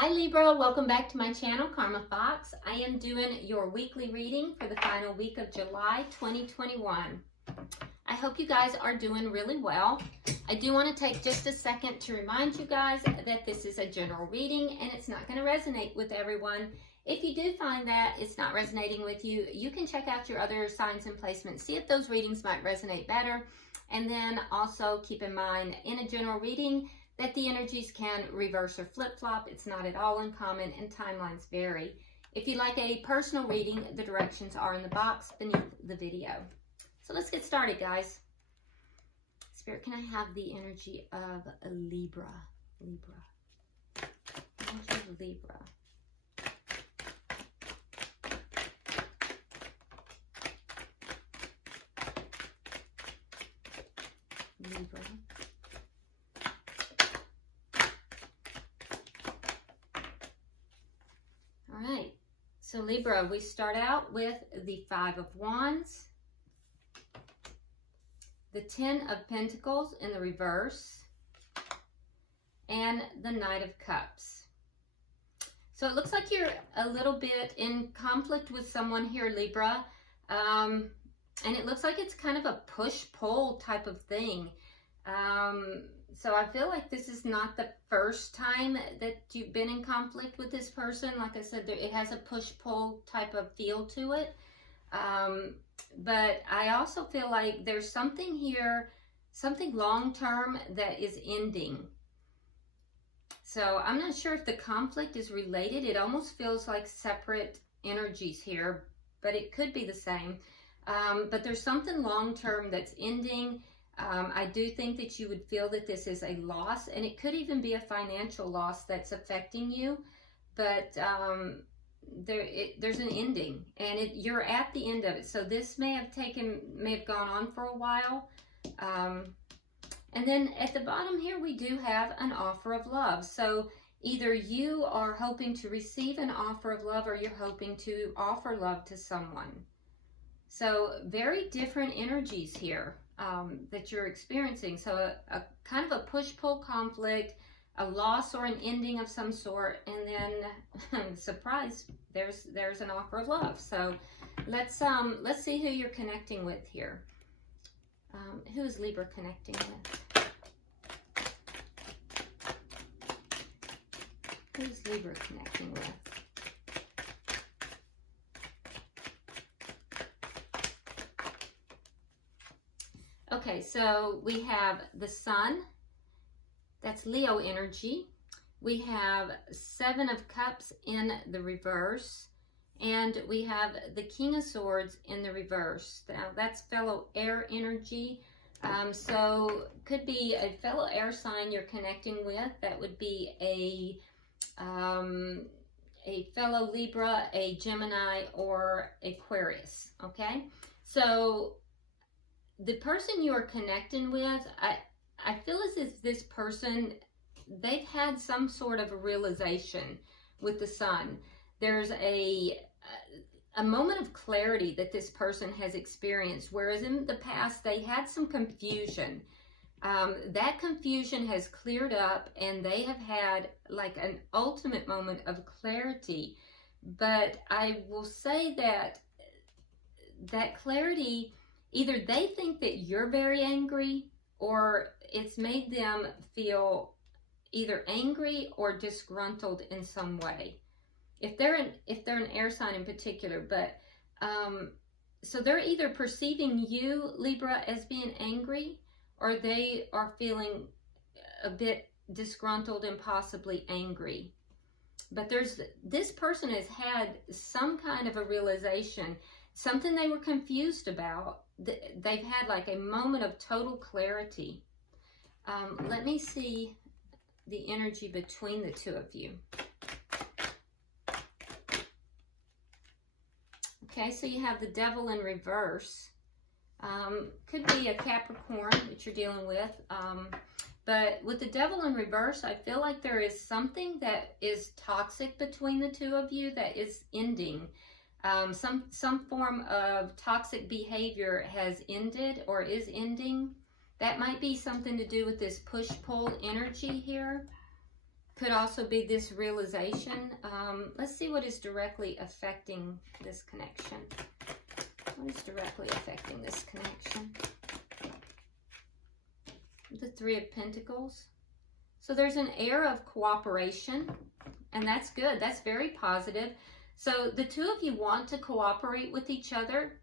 Hi Libra, welcome back to my channel, Karma Fox. I am doing your weekly reading for the final week of July 2021. I hope you guys are doing really well. I do want to take just a second to remind you guys that this is a general reading and it's not going to resonate with everyone. If you do find that it's not resonating with you, you can check out your other signs and placements, see if those readings might resonate better. And then also keep in mind, in a general reading, that the energies can reverse or flip-flop. It's not at all uncommon and timelines vary. If you'd like a personal reading, the directions are in the box beneath the video. So let's get started, guys. Spirit, can I have the energy of Libra? Energy of Libra. Libra. All right, so Libra, we start out with the Five of Wands, the Ten of Pentacles in the reverse, and the Knight of Cups. So it looks like you're a little bit in conflict with someone here, Libra, and it looks like it's kind of a push-pull type of thing. So I feel like this is not the first time that you've been in conflict with this person. Like I said, it has a push-pull type of feel to it. But I also feel like there's something here, something long-term that is ending. So I'm not sure if the conflict is related. It almost feels like separate energies here, but it could be the same. But there's something long-term that's ending. I do think that you would feel that this is a loss, and it could even be a financial loss that's affecting you, but there's an ending, and you're at the end of it. So this may have gone on for a while. And then at the bottom here, we do have an offer of love. So either you are hoping to receive an offer of love, or you're hoping to offer love to someone. So very different energies here that you're experiencing. So a kind of a push-pull conflict, a loss or an ending of some sort, and then surprise, there's an offer of love. So let's see who you're connecting with here. Who is Libra connecting with? Who's Libra connecting with? Okay, so we have the Sun, that's Leo energy. We have Seven of Cups in the reverse, and we have the King of Swords in the reverse. Now that's fellow air energy. So could be a fellow air sign you're connecting with. That would be a fellow Libra, a Gemini, or Aquarius. Okay, so the person you are connecting with, I feel as if this person, they've had some sort of a realization with the Sun. There's a moment of clarity that this person has experienced, whereas in the past they had some confusion. That confusion has cleared up, and they have had like an ultimate moment of clarity. But I will say that that clarity, either they think that you're very angry, or it's made them feel either angry or disgruntled in some way. If they're an air sign in particular, but so they're either perceiving you, Libra, as being angry, or they are feeling a bit disgruntled and possibly angry. But this person has had some kind of a realization, something they were confused about. They've had like a moment of total clarity. Let me see the energy between the two of you. Okay, so you have the Devil in reverse. Could be a Capricorn that you're dealing with. But with the Devil in reverse, I feel like there is something that is toxic between the two of you that is ending. Some form of toxic behavior has ended or is ending. That might be something to do with this push-pull energy here. could also be this realization. Let's see what is directly affecting this connection. What is directly affecting this connection? The Three of Pentacles. So there's an air of cooperation, and that's good. That's very positive. So the two of you want to cooperate with each other.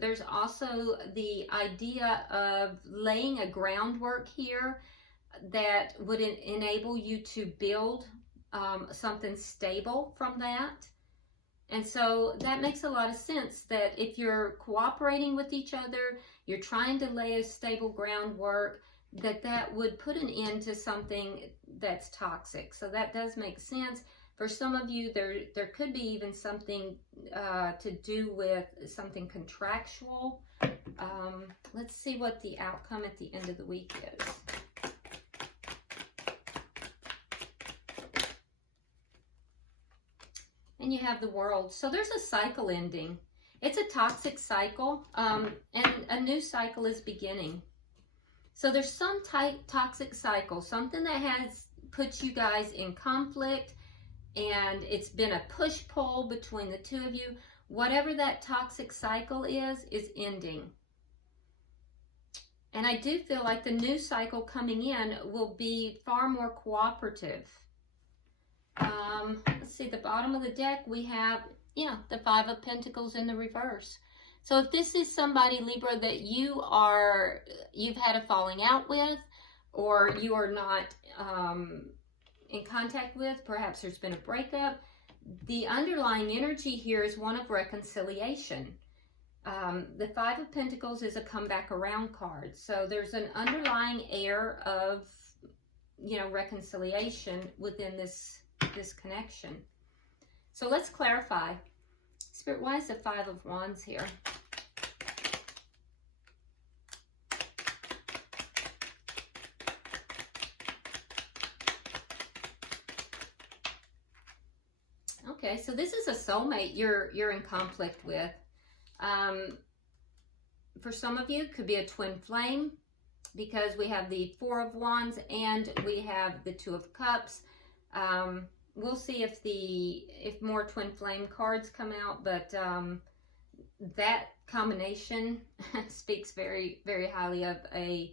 There's also the idea of laying a groundwork here that would enable you to build something stable from that. And so that makes a lot of sense, that if you're cooperating with each other, you're trying to lay a stable groundwork, that would put an end to something that's toxic. So that does make sense. For some of you, there could be even something to do with something contractual. Let's see what the outcome at the end of the week is. And you have the World. So there's a cycle ending. It's a toxic cycle, and a new cycle is beginning. So there's some toxic cycle, something that has put you guys in conflict, and it's been a push-pull between the two of you. Whatever that toxic cycle is ending. And I do feel like the new cycle coming in will be far more cooperative. Let's see, the bottom of the deck, we have, the Five of Pentacles in the reverse. So if this is somebody, Libra, that you've had a falling out with, or you are not in contact with, perhaps there's been a breakup, the underlying energy here is one of reconciliation. The Five of Pentacles is a comeback around card. So there's an underlying air of, reconciliation within this connection. So let's clarify. Spirit, why is the Five of Wands here? Okay, so this is a soulmate you're in conflict with. For some of you, it could be a twin flame, because we have the Four of Wands and we have the Two of Cups. We'll see if more twin flame cards come out, but that combination speaks very, very highly of a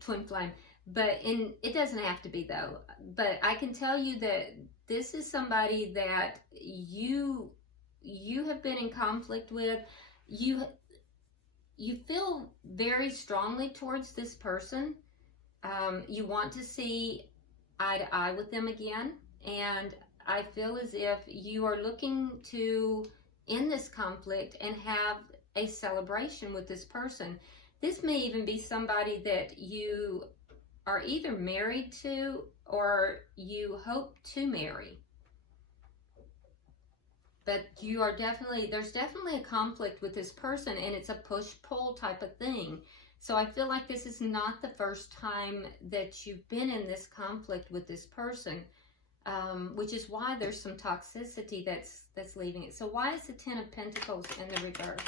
twin flame. But it doesn't have to be, though. But I can tell you that this is somebody that you have been in conflict with. You feel very strongly towards this person. You want to see eye to eye with them again. And I feel as if you are looking to end this conflict and have a celebration with this person. This may even be somebody that you are either married to or you hope to marry. But you are there's definitely a conflict with this person, and it's a push-pull type of thing. So I feel like this is not the first time that you've been in this conflict with this person, which is why there's some toxicity that's leaving it. So why is the Ten of Pentacles in the reverse?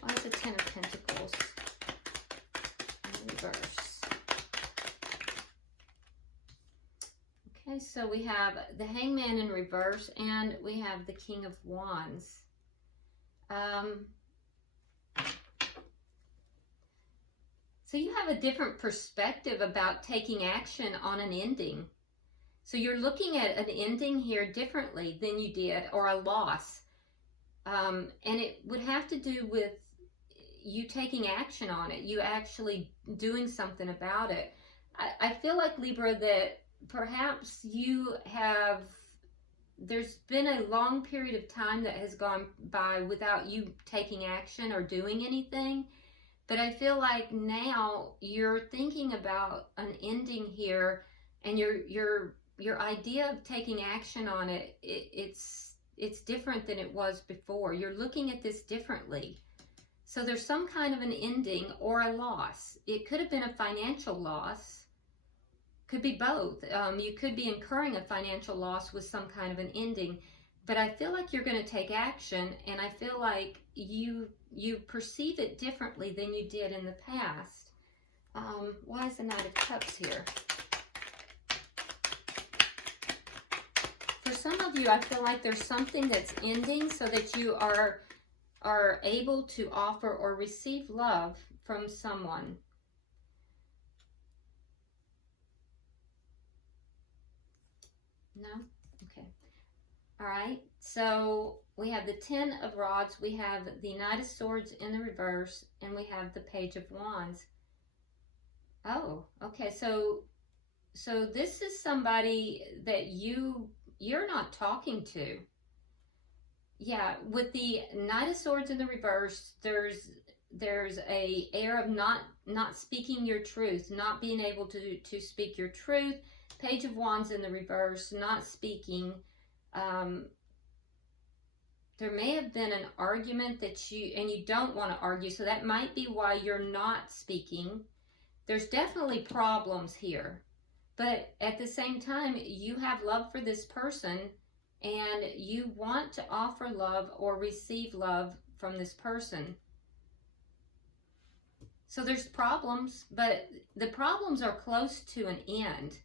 Why is the Ten of Pentacles in the reverse? Okay, so we have the Hangman in reverse, and we have the King of Wands. So you have a different perspective about taking action on an ending. So you're looking at an ending here differently than you did, or a loss. And it would have to do with you taking action on it, you actually doing something about it. I feel like, Libra, that perhaps there's been a long period of time that has gone by without you taking action or doing anything. But I feel like now you're thinking about an ending here, and your idea of taking action on it, it's different than it was before. You're looking at this differently. So there's some kind of an ending or a loss. It could have been a financial loss. Could be both. You could be incurring a financial loss with some kind of an ending. But I feel like you're going to take action, and I feel like you perceive it differently than you did in the past. Why is the Knight of Cups here? For some of you, I feel like there's something that's ending so that you are able to offer or receive love from someone. No? Okay. All right. So we have the Ten of Rods, we have the Knight of Swords in the reverse, and we have the Page of Wands. Oh, okay. So this is somebody that you're not talking to. Yeah, with the Knight of Swords in the reverse, there's a air of not speaking your truth, not being able to speak your truth. Page of Wands in the reverse, not speaking. There may have been an argument that you don't want to argue, so that might be why you're not speaking. There's definitely problems here, but at the same time, you have love for this person and you want to offer love or receive love from this person. So there's problems, but the problems are close to an end.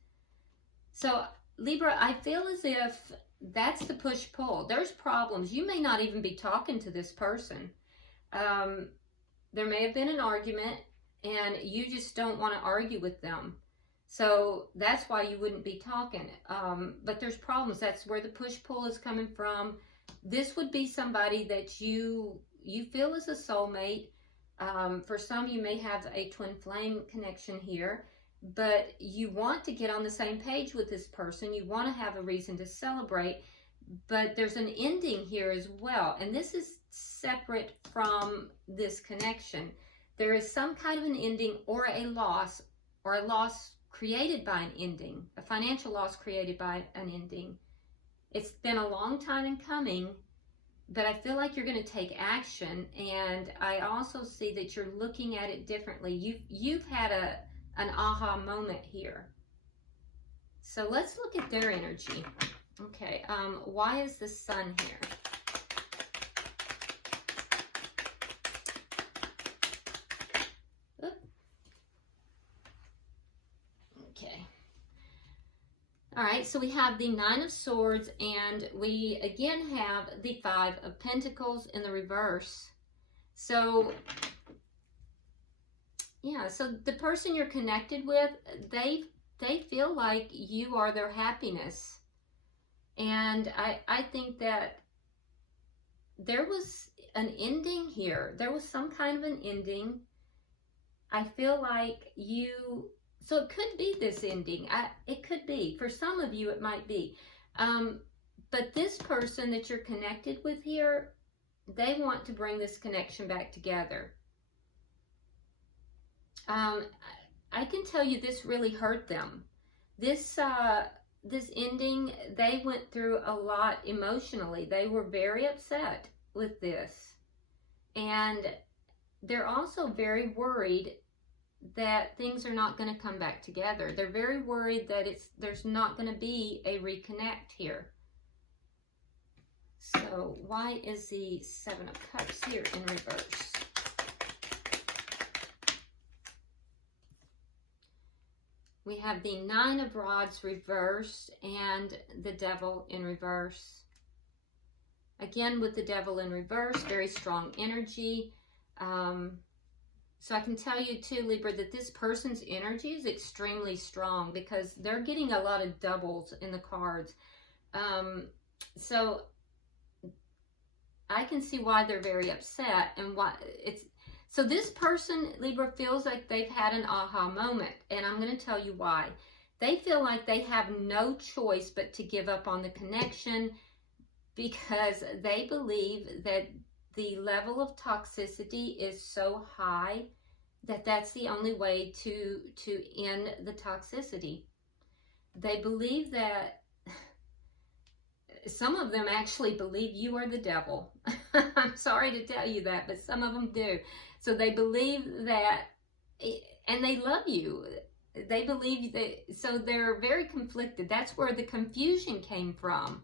So Libra, I feel as if that's the push-pull. There's problems. You may not even be talking to this person. There may have been an argument and you just don't want to argue with them. So that's why you wouldn't be talking. But there's problems. That's where the push-pull is coming from. This would be somebody that you feel is a soulmate. For some, you may have a twin flame connection here, but you want to get on the same page with this person. You want to have a reason to celebrate, but there's an ending here as well. And this is separate from this connection. There is some kind of an ending or a loss created by an ending, a financial loss created by an ending. It's been a long time in coming, but I feel like you're going to take action. And I also see that you're looking at it differently. You've had an aha moment here. So let's look at their energy. Okay, why is the Sun here? Okay. All right, so we have the Nine of Swords, and we again have the Five of Pentacles in the reverse. So yeah, so the person you're connected with, they feel like you are their happiness. And I think that there was an ending here. There was some kind of an ending. I feel like so it could be this ending. It could be. For some of you, it might be. But this person that you're connected with here, they want to bring this connection back together. I can tell you this really hurt them. This ending, they went through a lot emotionally. They were very upset with this. And they're also very worried that things are not going to come back together. They're very worried that there's not going to be a reconnect here. So why is the Seven of Cups here in reverse? We have the Nine of Rods reversed and the Devil in reverse. Again, with the Devil in reverse, very strong energy. So I can tell you too, Libra, that this person's energy is extremely strong because they're getting a lot of doubles in the cards. So I can see why they're very upset and why it's. So this person, Libra, feels like they've had an aha moment, and I'm going to tell you why. They feel like they have no choice but to give up on the connection because they believe that the level of toxicity is so high that that's the only way to end the toxicity. They believe that, some of them actually believe you are the devil. I'm sorry to tell you that, but some of them do. So they believe that, and they love you. They believe that, so they're very conflicted. That's where the confusion came from.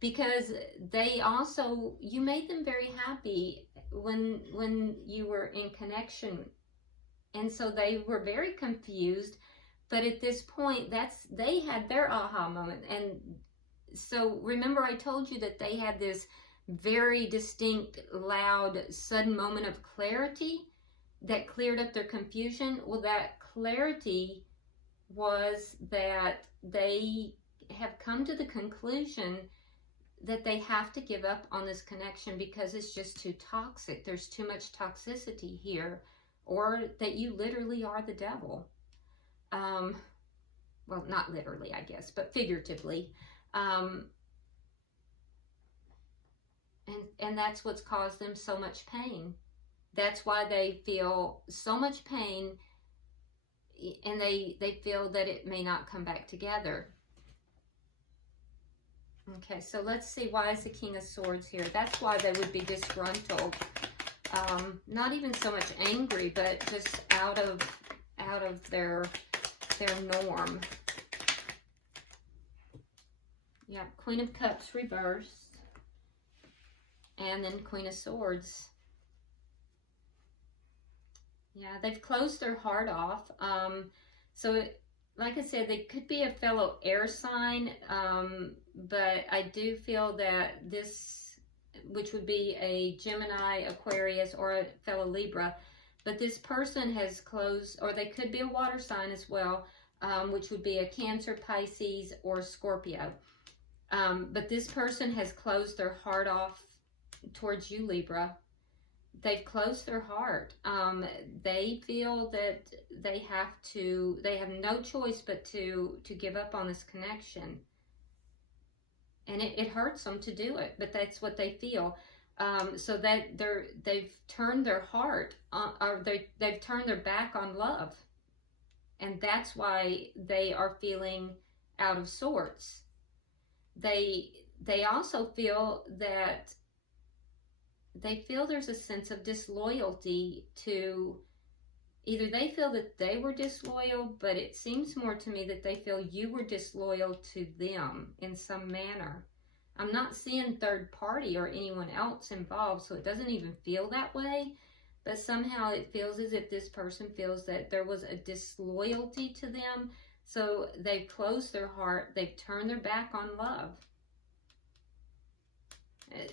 Because they also, you made them very happy when you were in connection. And so they were very confused. But at this point, they had their aha moment. And so remember I told you that they had this very distinct, loud, sudden moment of clarity that cleared up their confusion. Well, that clarity was that they have come to the conclusion that they have to give up on this connection because it's just too toxic. There's too much toxicity here, or that you literally are the devil. Well, not literally, I guess, but figuratively. And that's what's caused them so much pain. That's why they feel so much pain, and they feel that it may not come back together. Okay, so let's see, why is the King of Swords here? That's why they would be disgruntled. Not even so much angry, but just out of their norm. Yeah, Queen of Cups reversed. And then Queen of Swords. Yeah, they've closed their heart off. Like I said, they could be a fellow air sign, but I do feel that this, which would be a Gemini, Aquarius, or a fellow Libra, but this person has closed, or they could be a water sign as well, which would be a Cancer, Pisces, or Scorpio. But this person has closed their heart off towards you, Libra. They've closed their heart. They feel that they have no choice but to give up on this connection. And it hurts them to do it, but that's what they feel. So that they've turned their heart, or they've turned their back on love. And that's why they are feeling out of sorts. They also feel that there's a sense of disloyalty to, either they feel that they were disloyal, but it seems more to me that they feel you were disloyal to them in some manner. I'm not seeing third party or anyone else involved, so it doesn't even feel that way, but somehow it feels as if this person feels that there was a disloyalty to them, so they've closed their heart, they've turned their back on love.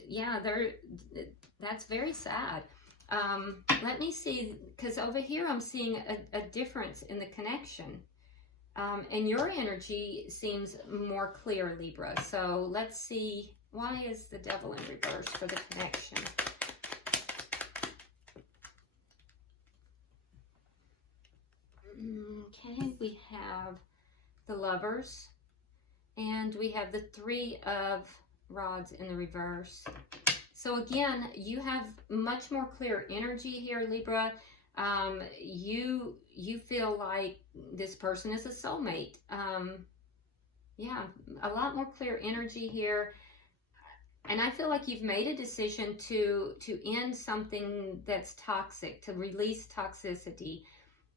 Yeah, that's very sad. Let me see, because over here I'm seeing a difference in the connection. And your energy seems more clear, Libra. So let's see, why is the Devil in reverse for the connection? Okay, we have the Lovers, and we have the Three of Rods in the reverse. So again, you have much more clear energy here, Libra. You feel like this person is a soulmate. Yeah, a lot more clear energy here. And I feel like you've made a decision to end something that's toxic, to release toxicity.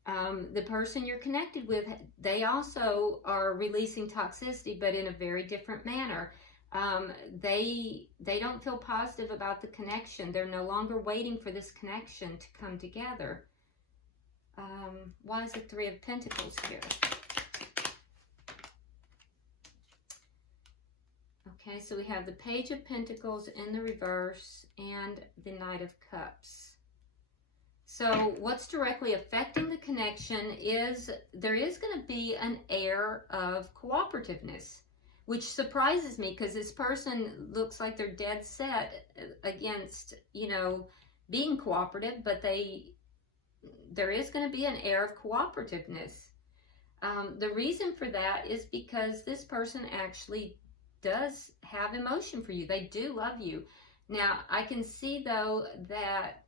The person you're connected with, they also are releasing toxicity, but in a very different manner. They don't feel positive about the connection. They're no longer waiting for this connection to come together. Why is the Three of Pentacles here? Okay, so we have the Page of Pentacles in the reverse and the Knight of Cups. So what's directly affecting the connection is there is going to be an air of cooperativeness, which surprises me because this person looks like they're dead set against, being cooperative, but there is going to be an air of cooperativeness. The reason for that is because this person actually does have emotion for you. They do love you. Now, I can see, though, that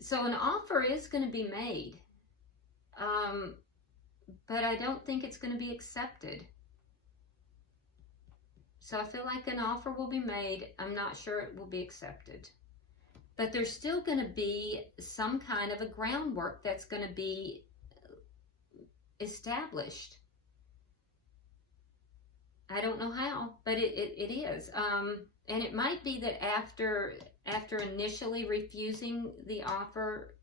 so an offer is going to be made, but I don't think it's going to be accepted. So I feel like an offer will be made. I'm not sure it will be accepted. But there's still going to be some kind of a groundwork that's going to be established. I don't know how, but it is. And it might be that after after initially refusing the offer,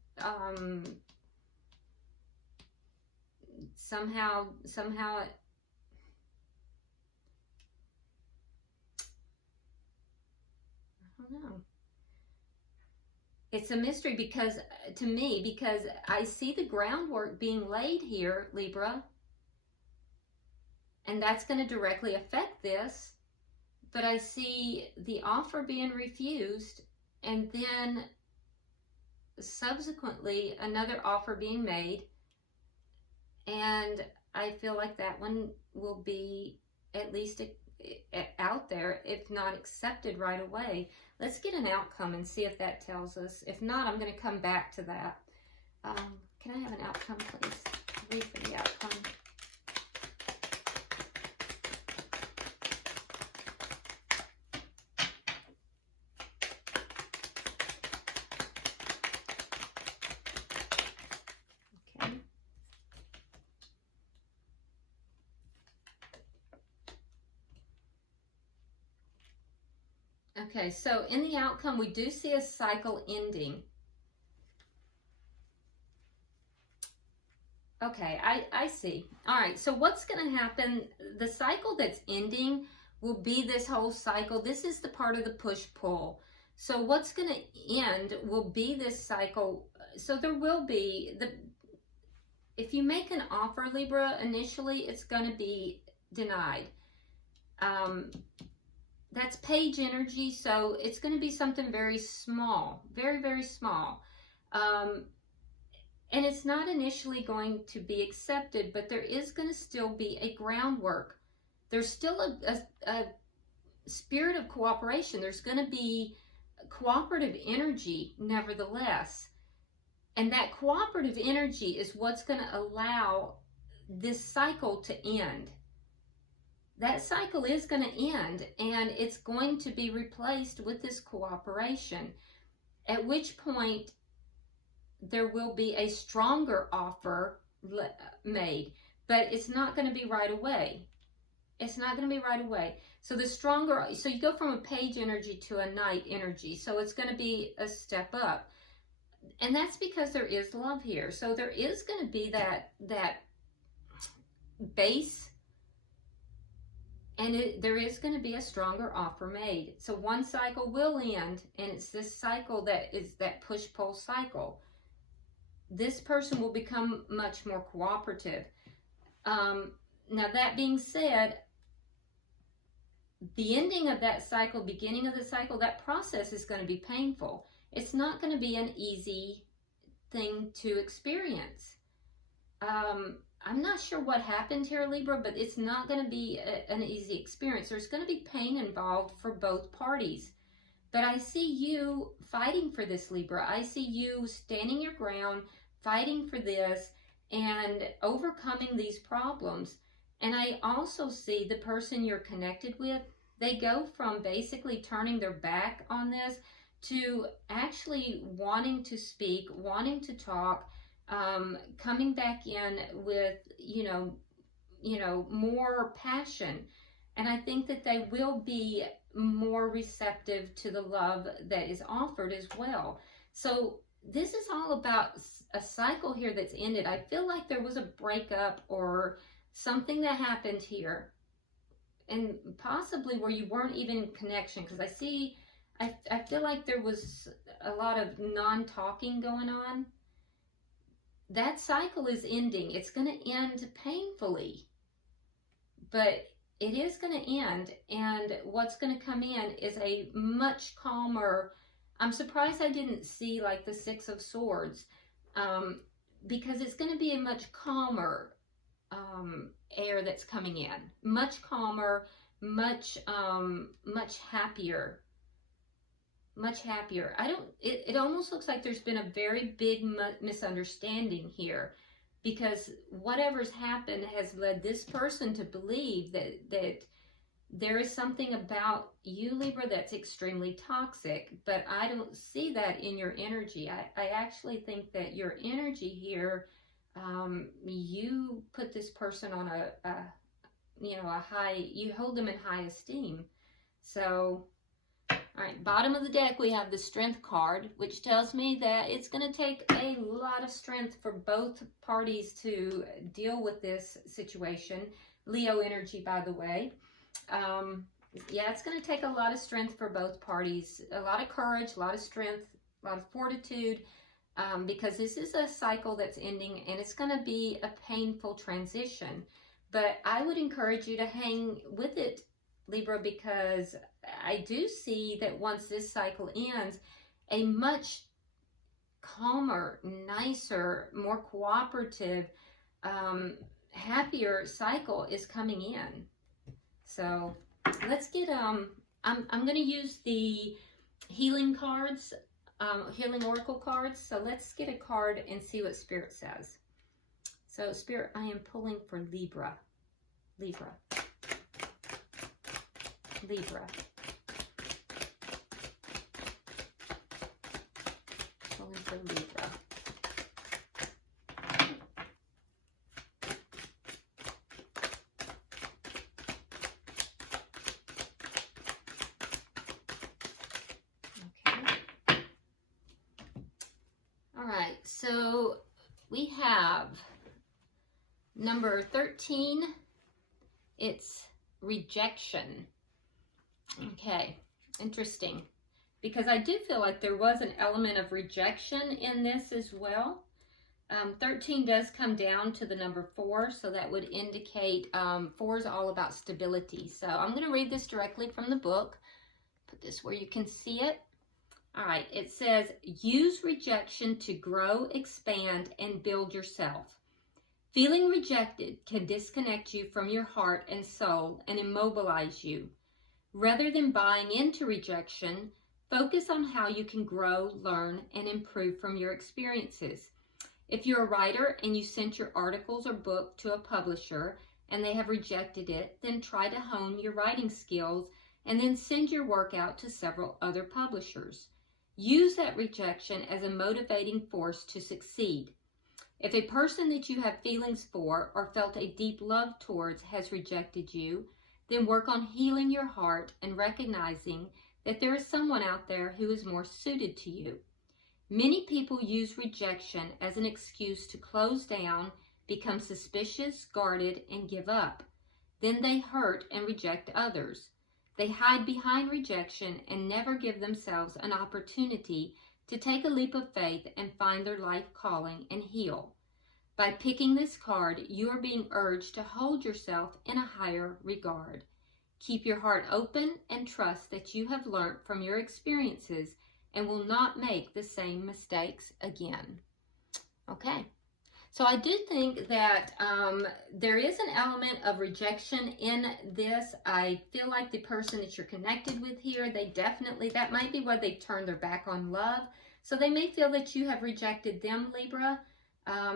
somehow it, I don't know. It's a mystery because, to me, because I see the groundwork being laid here, Libra, and that's going to directly affect this, but I see the offer being refused, and then subsequently another offer being made, and I feel like that one will be at least out there, if not accepted right away. Let's get an outcome and see if that tells us. If not, I'm going to come back to that. Can I have an outcome, please? Read for the outcome. Okay, so in the outcome, we do see a cycle ending. Okay, I see. All right, so what's going to happen, the cycle that's ending will be this whole cycle. This is the part of the push-pull. So what's going to end will be this cycle. So there will be, if you make an offer, Libra, initially it's going to be denied. That's page energy, so it's going to be something very small, very, very small. And it's not initially going to be accepted, but there is going to still be a groundwork. There's still a spirit of cooperation. There's going to be cooperative energy, nevertheless. And that cooperative energy is what's going to allow this cycle to end. That cycle is going to end, and it's going to be replaced with this cooperation, at which point there will be a stronger offer made, but it's not going to be right away. It's not going to be right away. So the stronger, so you go from a page energy to a knight energy, so it's going to be a step up. And that's because there is love here. So there is going to be that base, and there is going to be a stronger offer made. So one cycle will end, and it's this cycle that is that push-pull cycle. This person will become much more cooperative. Now, that being said, the ending of that cycle, beginning of the cycle, that process is going to be painful. It's not going to be an easy thing to experience. I'm not sure what happened here, Libra, but it's not going to be an easy experience. There's going to be pain involved for both parties. But I see you fighting for this, Libra. I see you standing your ground, fighting for this, and overcoming these problems. And I also see the person you're connected with, they go from basically turning their back on this to actually wanting to speak, wanting to talk, coming back in with, more passion. And I think that they will be more receptive to the love that is offered as well. So this is all about a cycle here that's ended. I feel like there was a breakup or something that happened here, and possibly where you weren't even in connection, because I feel like there was a lot of non-talking going on. That cycle is ending. It's going to end painfully, but it is going to end, and what's going to come in is a much calmer. I'm surprised I didn't see like the Six of Swords, because it's going to be a much calmer air that's coming in. Much calmer, much happier. Much happier. It almost looks like there's been a very big misunderstanding here, because whatever's happened has led this person to believe that there is something about you, Libra, that's extremely toxic, but I don't see that in your energy. I actually think that your energy here, you put this person on a high, you hold them in high esteem. So, all All right, bottom of the deck, we have the Strength card, which tells me that it's going to take a lot of strength for both parties to deal with this situation. Leo energy, by the way. Yeah, it's going to take a lot of strength for both parties. A lot of courage, a lot of strength, a lot of fortitude, because this is a cycle that's ending, and it's going to be a painful transition. But I would encourage you to hang with it, Libra, because I do see that once this cycle ends, a much calmer, nicer, more cooperative, happier cycle is coming in. So let's get, I'm going to use the healing cards, healing oracle cards. So let's get a card and see what Spirit says. So Spirit, I am pulling for Libra. Libra. Libra. Pulling for Libra. Okay. All right, so we have number 13. It's rejection. Okay, interesting, because I do feel like there was an element of rejection in this as well. 13 does come down to the number 4, so that would indicate 4 is all about stability. So I'm going to read this directly from the book. Put this where you can see it. All right, it says, use rejection to grow, expand, and build yourself. Feeling rejected can disconnect you from your heart and soul and immobilize you. Rather than buying into rejection, focus on how you can grow, learn, and improve from your experiences. If you're a writer and you sent your articles or book to a publisher and they have rejected it, then try to hone your writing skills and then send your work out to several other publishers. Use that rejection as a motivating force to succeed. If a person that you have feelings for or felt a deep love towards has rejected you, then work on healing your heart and recognizing that there is someone out there who is more suited to you. Many people use rejection as an excuse to close down, become suspicious, guarded, and give up. Then they hurt and reject others. They hide behind rejection and never give themselves an opportunity to take a leap of faith and find their life calling and heal. By picking this card, you are being urged to hold yourself in a higher regard. Keep your heart open and trust that you have learned from your experiences and will not make the same mistakes again. Okay, so I do think that there is an element of rejection in this. I feel like the person that you're connected with here, they definitely, that might be why they turned their back on love. So they may feel that you have rejected them, Libra.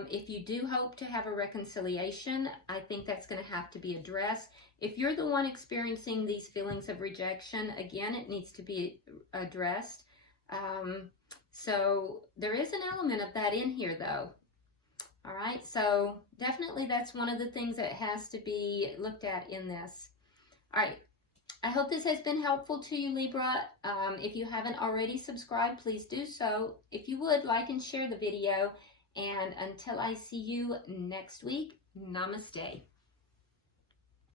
If you do hope to have a reconciliation, I think that's going to have to be addressed. If you're the one experiencing these feelings of rejection, again, it needs to be addressed. So there is an element of that in here, though. All right, so definitely that's one of the things that has to be looked at in this. All right, I hope this has been helpful to you, Libra. If you haven't already subscribed, please do so. If you would, like and share the video. And until I see you next week, namaste.